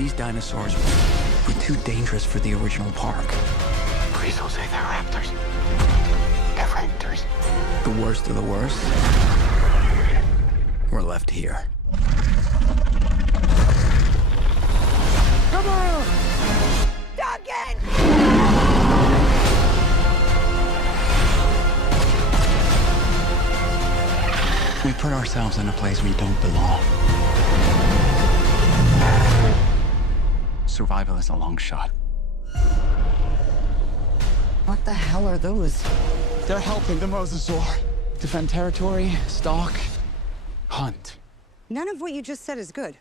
These dinosaurs were too dangerous for the original park. Please don't say they're raptors. They're raptors. The worst of the worst were left here. Come on! We put ourselves in a place we don't belong. Survival is a long shot. What the hell are those? They're helping the mosasaur defend territory, stalk, hunt. None of what you just said is good.